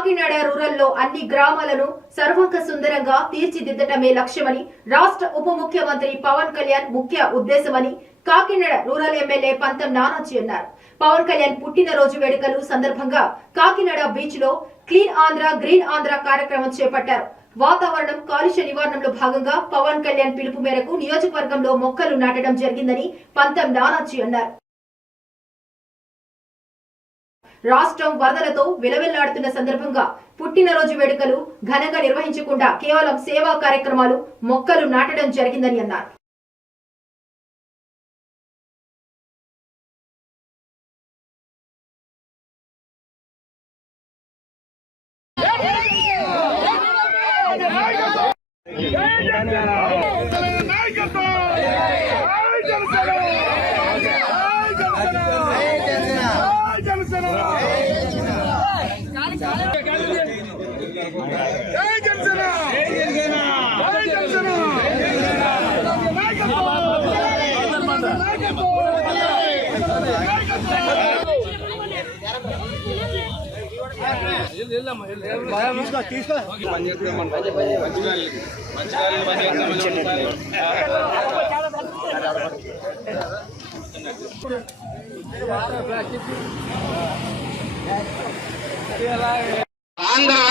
కాకినాడ రూరల్లో అన్ని గ్రామాలను సర్వంక సుందరంగా తీర్చిదిద్దటమే లక్ష్యమని రాష్ట్ర ఉప ముఖ్యమంత్రి పవన్ కళ్యాణ్ ముఖ్య ఉద్దేశమని కాకినాడ రూరల్ ఎమ్మెల్యే పంతం నానాజీ అన్నారు. పవన్ కళ్యాణ్ పుట్టినరోజు వేడుకలు సందర్భంగా కాకినాడ బీచ్లో క్లీన్ ఆంధ్ర గ్రీన్ ఆంధ్ర కార్యక్రమం చేపట్టారు. వాతావరణం కాలుష్య నివారణలో భాగంగా పవన్ కళ్యాణ్ పిలుపు మేరకు నియోజకవర్గంలో మొక్కలు నాటడం జరిగిందని పంతం నానాజీ అన్నారు. రాష్ట్రం వరదలతో విలవిల్లాడుతున్న సందర్భంగా పుట్టినరోజు వేడుకలు ఘనంగా నిర్వహించకుండా కేవలం సేవా కార్యక్రమాలు మొక్కలు నాటడం జరిగిందని అన్నారు. జై జనసేన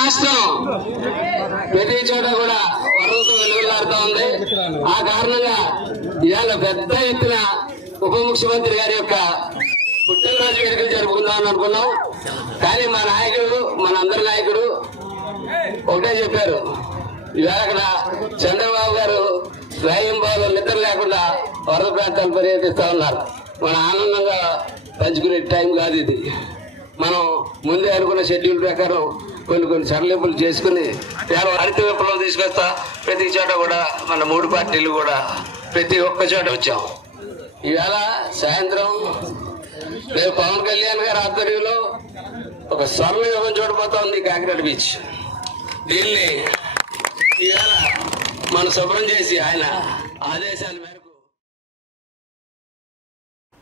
రాష్ట్రం ప్రతి చోట కూడా వరదతో వెలువలాడుతూ ఉంది. ఆ కారణంగా ఇవాళ పెద్ద ఎత్తున ఉప ముఖ్యమంత్రి గారి యొక్క పుట్టినరోజు వేడుకలు జరుపుకుందామని అనుకున్నాం. కానీ మా నాయకుడు మన అందరి నాయకుడు ఒకటే చెప్పారు. ఇవాళ అక్కడ చంద్రబాబు గారు రాయంబాబు నిద్ర లేకుండా వరద ప్రాంతాలు పర్యటిస్తూ ఉన్నారు. మన ఆనందంగా పంచుకునే టైం కాదు ఇది. మనం ముందే అనుకున్న షెడ్యూల్ ప్రకారం కొన్ని కొన్ని సడలింపులు చేసుకుని కేవలం హరిత విప్లవం తీసుకొస్తా ప్రతి చోట కూడా మన మూడు పార్టీలు కూడా ప్రతి ఒక్క చోట వచ్చాం. ఈవేళ సాయంత్రం రేపు పవన్ కళ్యాణ్ గారి ఆధ్వర్యంలో ఒక స్వర్ణయుగం చూడబోతా ఉంది కాకినాడ బీచ్. దీన్ని ఈవేళ మనం శుభ్రం చేసి ఆయన ఆదేశాల మేరకు